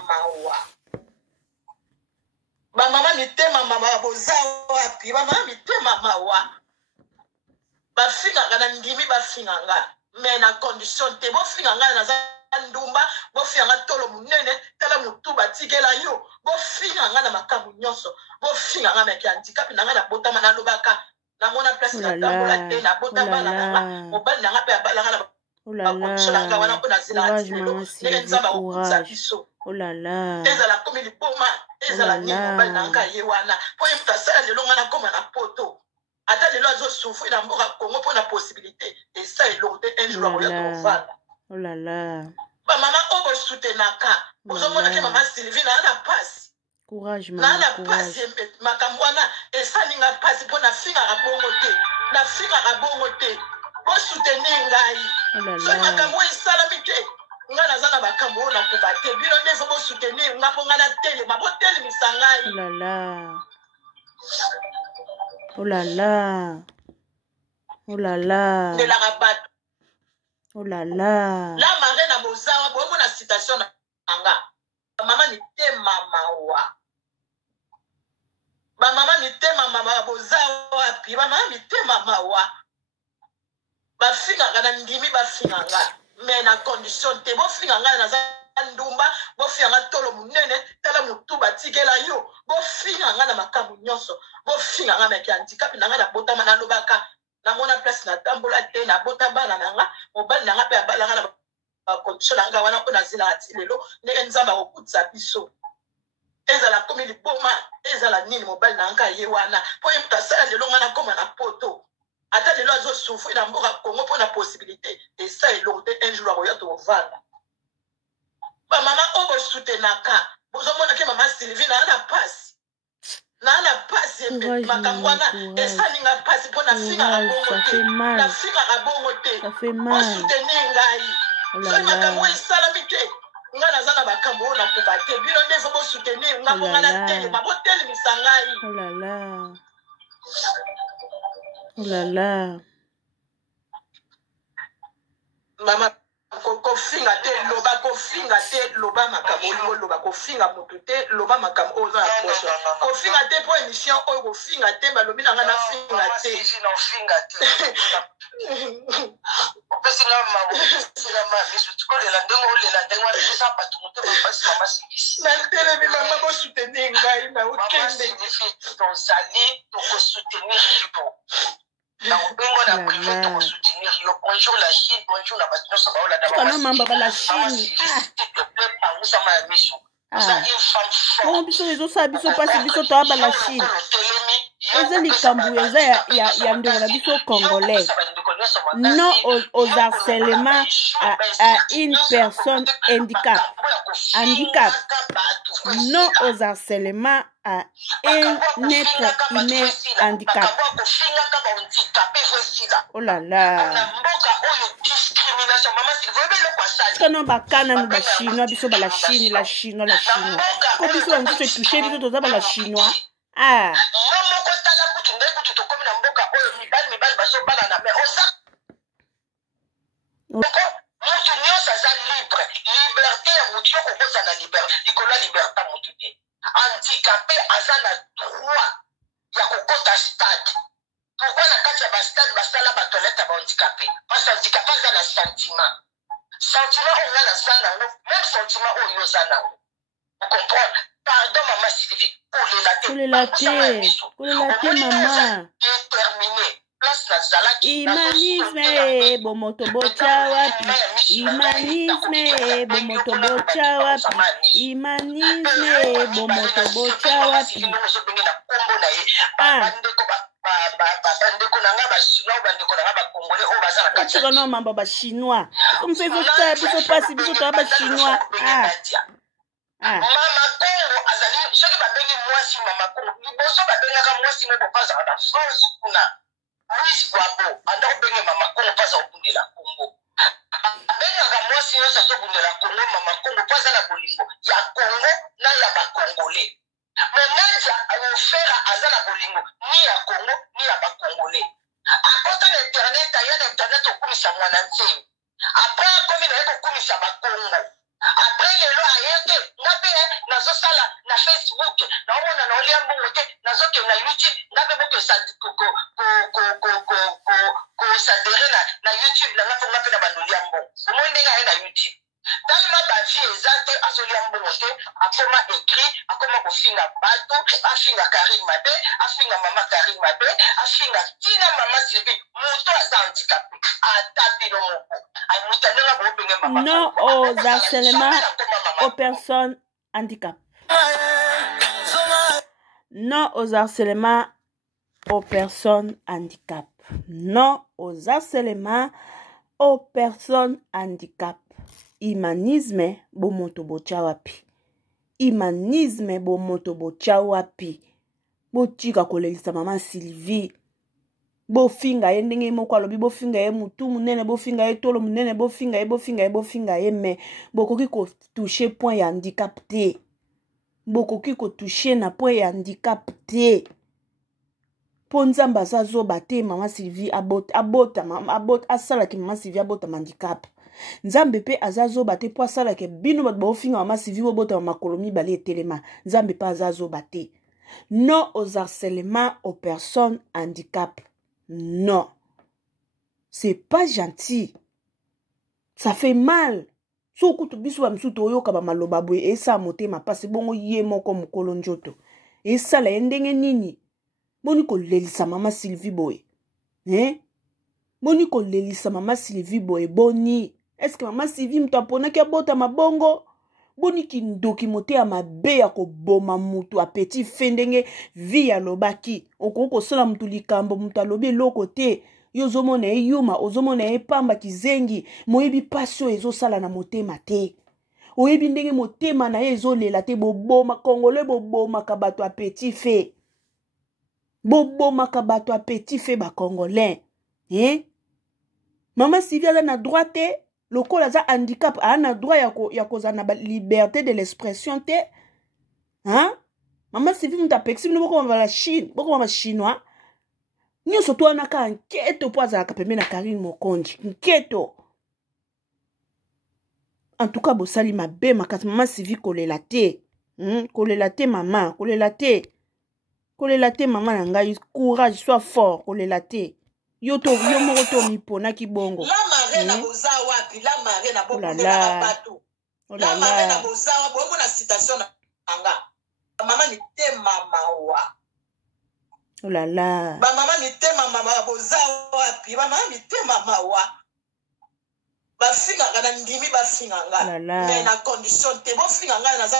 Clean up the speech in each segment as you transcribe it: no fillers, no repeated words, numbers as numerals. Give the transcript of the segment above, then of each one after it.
mawa. Ba mama mitema mama boza wapi? Ba mama mitema mawa. Ba finga kana ndimi ba finga nga. Mais na condition te bo finga nga na ndumba, bo finga nga tolo munene, tala mutu batigela yo. Bo finga nga na makamu nyonso. Bo finga nga meki handicap na nga na botama na lobaka. Na mona place na tambola te na botama na nga. Mobali na nga pe abala nga na oh là là, courage maman Sylvie, courage. Oh là là. Ezala komi liboma, ezala ni mobali na nga ye wana. Po yimta sala lelo nga na koma na poto. Ata lelo azo souffrir na mboka Congo pour la possibilité et ça est longtemps un jour à la oh là là. Ba maman obo soutenaka. Ozo mona ke maman Sylvie na na passe. Courage maman, courage. Makamwana et ça ninga passe pour na finga ka bongo te. Na finga ka bongo te. Bo soutenir ngai. Oh là là. So makamwa isala mite. Nga nazana bakambo na kubate. Bino ndezo bo soutenir nga po nga na tele, mabo tele misangai. Oh là là. Oh là là. Oh là là. De la rabat. Oh là là. La marraine a bozawa, bon la citation anga. Maman ni te mama wa. Ba maman ni te mama bozawa pi ba maman ni te mama wa. Ba finga kana ndimi ba finga nga. Mais na condition te bo finga nga na ndumba, bo finga nga tolo munene, tala mutu batigela yo. Bo finga nga na makamu nyonso. Bo finga nga meki handicap na nga na botama na lobaka. Na mona place na tambola te na bota bana na nga. Mobali na nga pe abala nga na condition na nga wana ko na zila ati lelo. Ne nzamba okutsa biso. Ezala komi liboma, ezala nini mobali na nga ye wana. Po yimta sala lelo nga na koma na poto. Ata lelo azo souffrir na mboka Congo pour la possibilité et ça est longtemps un jour à roya to vanda. Ba mama obo soutenaka. Bozo mona ke mama Sylvie na passe. Na passe makamwana et ça ninga passe pour na finga ka bongo te. Na finga ka bongo te. Ça fait mal. Bo soutenir ngai. So makamwa isala mite. Nga nazana bakambo na kubate. Bino ndezo bo soutenir nga po nga na tele, mabo tele misangai. Oh là là. Oh là là. Maman, ko finga te loba makambo loba ko finga mutu te loba makambo oza na poso. Ko finga te po émission oyo ko finga te balobi na nga na finga te. Na finga te. Opesi na mama, sina mama, misu tukolela ndengo wale bisa patu mutu basi mama singisi. Na tele bi mama bo soutenir ngai na ukende. Mama sali to ko soutenir yo. Na ubengo na privé to ko soutenir yo. Bonjour la Chine, bonjour la basi ba ola daba. Kana mamba la Chine. Bon, biso ezo sa biso pasi biso to aba la Chine. Eza likambu eza ya ndeko na biso congolais. Non aux harcèlements à une personne handicap. Non aux harcèlements à un être humain handicap. Oh là là. Quand bakana nous ba chinois biso ba la Chine. Ko biso on se toucher biso to za ba la chinois. Ah. Handicapé azana droit ya kokota stade. Pourquoi na kati ya ba stade basala ba toilette ba handicapé? Parce que handicapé azana sentiment. Sentiment on a na même sentiment on yoza na. Vous comprenez? Pardon maman Sylvie, pour la maman. Déterminé. Place na zalaki. Humanisme bomoto bocha wapi? Humanisme bomoto bocha wapi? Humanisme bomoto bocha wapi? Ah. Tu non mambo ba chinois. Comme ça biso passe biso to ba chinois. Ah. Ah. Mama Congo azali soki babengi mwasi mama Congo. Liboso babengaka mwasi mo kopaza na France kuna. Louis Boabo anda obenge mama Congo paza obundela Congo. Abengaka mwasi nyonso azobundela Congo mama Congo paza na bolingo ya Congo na ya bakongolais. Mais Nadia ayofera aza na bolingo ni ya Congo ni ya bakongolais. Akota na internet aya na internet okumisa mwana nzembo. Après akomi na yeko kumisa bakongo. Après lelo ayeke ngape na Facebook naomona na olia mbongo te nazoke na YouTube ngabe boke sa ko sadere na YouTube na ngapo ngape na bandolia mbongo omonde nga na YouTube tellement ba vie ezate azolia mbongo te akoma écrit akoma kofinga bato afinga Karim Mabe afinga mama Karim Mabe afinga tina mama Sylvie moto aza handicapé atabino moko ay mutanela bo benga mama non aux harcèlements aux personnes handicapées. Non aux harcèlements aux personnes handicapées. Non aux harcèlements aux personnes handicapées. Humanisme bo moto bocha wapi. Humanisme bo moto bocha wapi. Bo tika kolelisa mama Sylvie. Bo finga ye ndenge moko alobi bo finga ye mutu munene bo finga ye tolo munene bo finga ye me bokoki ko toucher point ya handicap te. Bokoki ko toucher na point ya handicap te. Ponzamba za zoba te mama Sylvie abota asala ki mama Sylvie abota handicap. Nzambe pe azazo bate po asala ke bino bat bo finga mama Sylvie bota makolomi bale etelema. Nzambe pa azazo bate. Non aux harcèlements aux personnes handicapées. Non. C'est pas gentil. Ça fait mal. So kutu biso ba msuto oyo ka ba maloba boye esa motema pasi bongo ye moko mukolo njoto. Esa la ndenge nini? Boni ko lelisa mama Sylvie boye. Boni ko lelisa mama Sylvie boye boni. Est-ce que mama Sylvie mtapona ki abota mabongo? Boni ki ndoki mote ya mabe ya ko boma mutu a petit fendenge vi ya lobaki. Oko sola mutu likambo mutu alobi loko te. Yozomona yuma ozomona pamba kizengi moyebi pasio ezosala na motema te. Oyebi ndenge motema na ye ezolela te boboma Congolais boboma ka bato a petit fe. Boboma ka bato a petit fe ba Congolais. Mama Sylvie a na droite lokola za handicap a na droit ya koza na liberté de l'expression te. Mama Sylvie mutapexi boko ma la Chine, boko ma chinois. Nyo soto anaka nketo po azalaka pembe na Karim Mokonji. Nketo. En tout cas, bosali mabe makati mama Sylvie kolela te. Kolela te mama, kolela te. Kolela te mama na ngai, courage, sois fort, kolela te. Yo moko to mipona ki bongo. La marée na boza wapi, la marée na bobo na bato. La marée na boza wapi, bongo na citation na anga. Mama ni te mama wa. Oh là là. Ba mama mi te mama boza wapi, ba mama mi te mama wa. Ba finga kana ndimi ba finga nga. Mais na condition te bo finga nga na za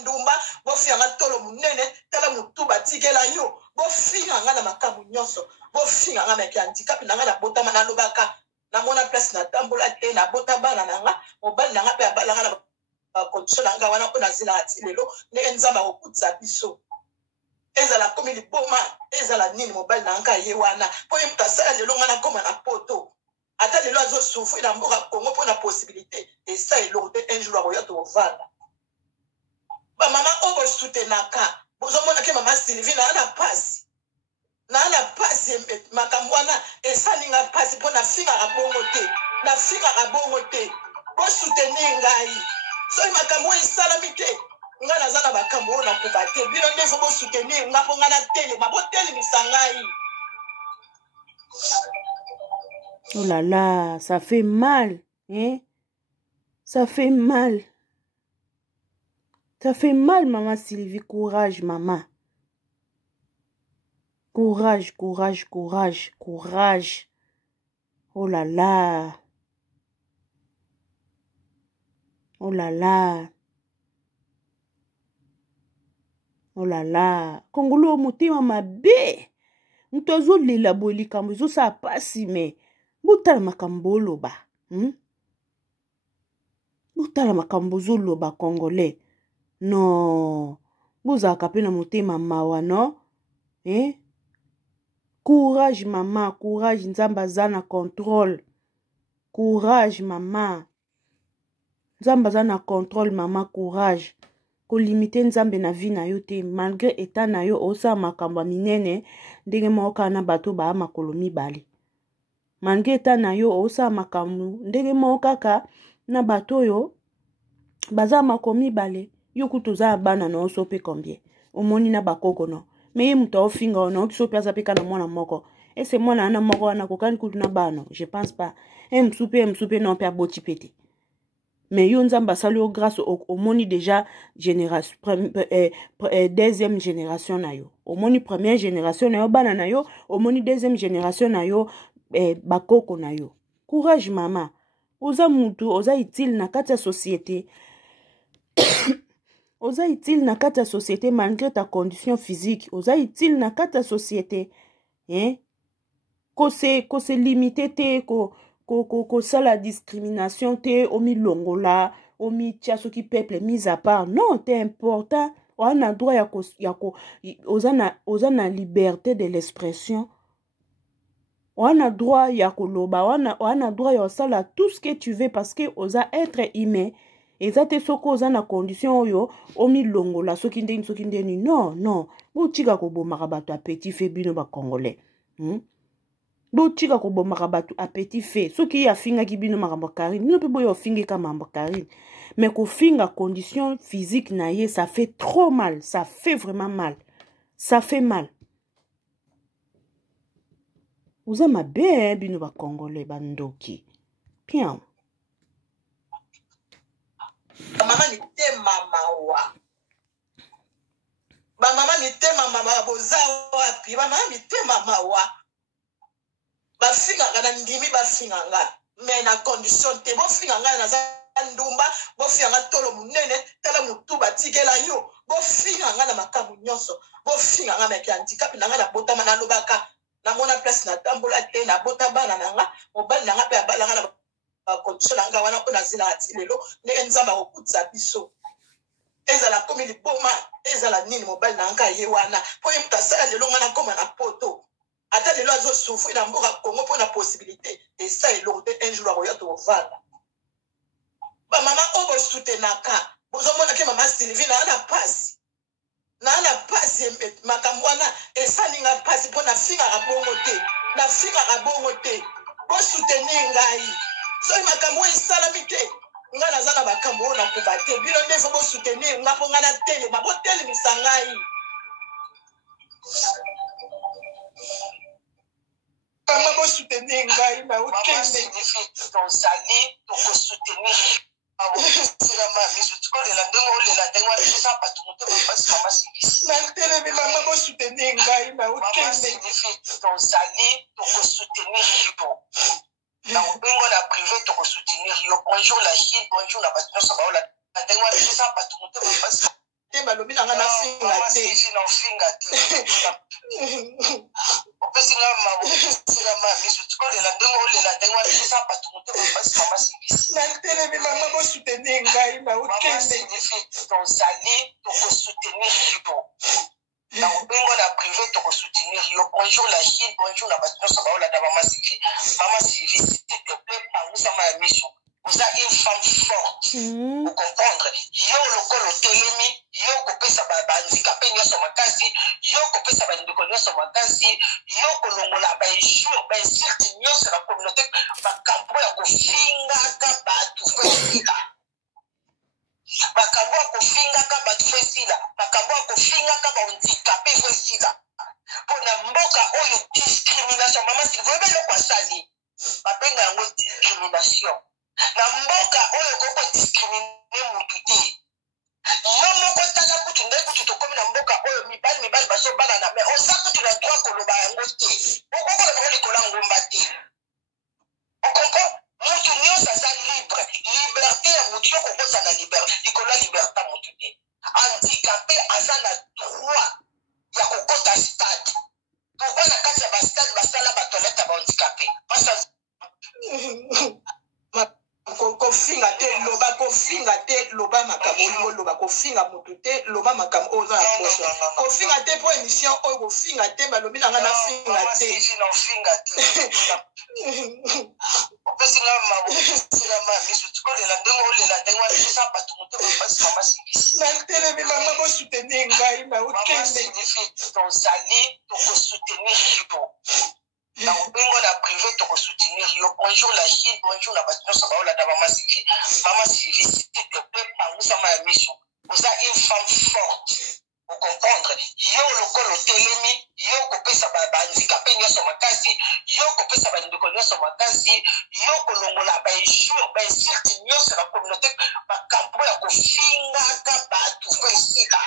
ndumba, bo finga nga tolo munene, tala mutu batikela yo. Bo finga nga na makamu nyonso. Bo finga nga meki handicap na nga na botama na lobaka. Na mona place na tambola te na bota bana na nga, mobali na nga pe abala nga na condition na nga wana ko na zila atilelo, ne nzamba okutsa biso. Ezala komi liboma, ezala nini mobile na nka ye wana. Po ye mutasala lelo ngana koma na poto. Ata lelo azo souffrir na mboka Congo po na possibilité. Et ça il l'aurait un jour à royato vanda. Ba mama obo soutenaka. Bozo mona ke mama Sylvie na ana passe. Na ana passe makamwana esalinga passe po na finga abongo te. Na finga abongo te. Bo soutenir ngai. So makamwa esalami te. Ngana zana bakambo na kubate bino ndefo bo soutenir ngapo ngana tele maboteli misangai. Oh là là, ça fait mal, hein? Ça fait mal. Ça fait mal, maman Sylvie. Courage, maman. Courage, courage, courage, courage. Oh là là. Oh là là. Oh là là. Kongolo motema mabe. Mtozo lela boli kambo zo sa pasi me. Butala makambo loba. Butala makambo zo loba Congolais. Non. Boza kapena motema mawa no. Courage maman, courage nzamba zana contrôle. Courage maman. Nzamba zana contrôle maman, courage. Ko limiter nzambe na vie na yo te malgré état na yo osa makambo minene ndenge moka na bato ba makolo mibale. Malgré état na yo osa makambo ndenge moka ka na bato yo baza makolo mibale Yo kutuza bana no sope combien. Omoni na bakoko no. Mais muta ofinga no sope azapeka na mwana moko. Et c'est moi na moko na kokani kutu na bano. Je pense pas. Msupe non pe aboti pete. Mais yo nzamba sali o grâce au moni déjà génération deuxième génération na yo. Au moni première génération na yo bana na yo, au moni deuxième génération na yo bakoko na yo. Courage mama. Oza mutu, oza utile na kati ya société. Oza utile na kati ya société malgré ta condition physique. Oza utile na kati ya société. Hein? Ko se limité te ko sala discrimination te omi longola omi tiaso ki peuple mis à part. Non, t'es important. On a droit oza na liberté de l'expression. On a droit ya koloba, on a droit ya sala tout ce que tu veux parce que oza être humain. Et ça te soko oza na condition yo omi longola soki ndeni. Non. Bo tika ko bomaka bato a petit fait bino ba congolais. Bo tika ko bomaka bato a petit fait. Soki ya finga ki bino makambo karine. Bino pe boyo finga ka mambo karine. Mais ko finga condition physique na ye, ça fait trop mal, ça fait vraiment mal. Ça fait mal. Uza mabe bino ba congolais bandoki. Bien. Mama ni te mama wa. Ba mama ni te mama boza wapi. Ba mama ni te mama wa. Ba finga kana ndimi ba finga nga. Mais na condition te bo finga nga na za ndumba, bo finga nga tolo munene, tala mutu batikela yo. Bo finga nga na makamu nyonso. Bo finga nga meki handicap na nga na botama na lobaka. Na mona place na tambola te na bota bana na nga, mobali na nga pe abala nga na condition nga wana ko na zila atilelo, ne enzamba okutsa biso. Ezala komi liboma, ezala nini mobali na nga ye wana. Po ye mutasala lelo nga na koma na poto. Ata lelo azo souffrir na mboka Congo pour la possibilité et ça est long un jour roya to vanda. Ba mama obo soutenaka, bozo mona ke mama Sylvie na ana passe. Na ana passe makamwana esalinga passe pour na finga rabongo te. Na finga rabongo te. Bo soutenir ngai. So makamwa esalamite. Nga nazana bakambo na kubate. Bilo ndefo bo soutenir nga po nga na tele, ba bo tele misangai. Maman va soutenir ngai na okende dans sali pour soutenir maman miso tukole la ndengo ça pas tout monde passe maman si na tele maman va soutenir ngai na okende dans sali pour soutenir na bengo na privé pour soutenir yo bonjour la Chine bonjour la patron ça va la ndengo ça pas tout monde passe te balobi na nga na finga te na finga te opesinga mama miso tukole la ndengo ça pas tout monde passe maman si na tele maman va soutenir ngai na okende dans sali pour soutenir yo na bengo na privé pour soutenir yo bonjour la Chine bonjour la patron ça va la maman si s'il te plaît par où ça m'a mission. Vous avez une femme forte. Vous comprendre. Yo lokolo telemi, yo kopesa ba handicapé nyoso makasi, yo kopesa ba ndeko nyoso makasi, yo kolongola ba jour ba cirque nyoso na communauté ba kambo ya kofinga ka batu fesila. Ba kambo ya kofinga ka batu fesila, ba kambo ya kofinga ka ba handicapé fesila. Pona mboka oyo discrimination mama si vobe lo kwa sali. Ba benga yango discrimination. Na mboka oyo koko discriminer mutu te. Yo moko tala kutu nde kutu tokomi na mboka oyo mibali baso bana na me oza kutu na droit koloba yango te. Okoko na likola ngomba te. Okoko mutu nyonso aza libre. Liberté ya mutu yo kokosa na liberté. Likola liberté mutu te. Handicapé aza na droit ya kokota stade. Pourquoi na kati ya ba stade basala ba toilette ba handicapé? Parce kofinga te loba makambo loba kofinga mutu te loba makambo oza na poso kofinga te po émission oyo kofinga te balobi na nga na finga te opesinga mama miso tukolela ndengo ça pas tout monde passe maman si na tele mama bo soutenir ngai na okende dans sali pour soutenir yo na bengo na privé pour soutenir yo bonjour la Chine bonjour la patron ça va la maman si s'il te plaît par où ça m'a mission. Vous avez une otelemi yo kopesa bandikape nyonso makasi yo kopesa bandeko nyonso makasi yo kolongola bainjure bainsulte nyonso na communauté makambo ya kofingaka bato po esila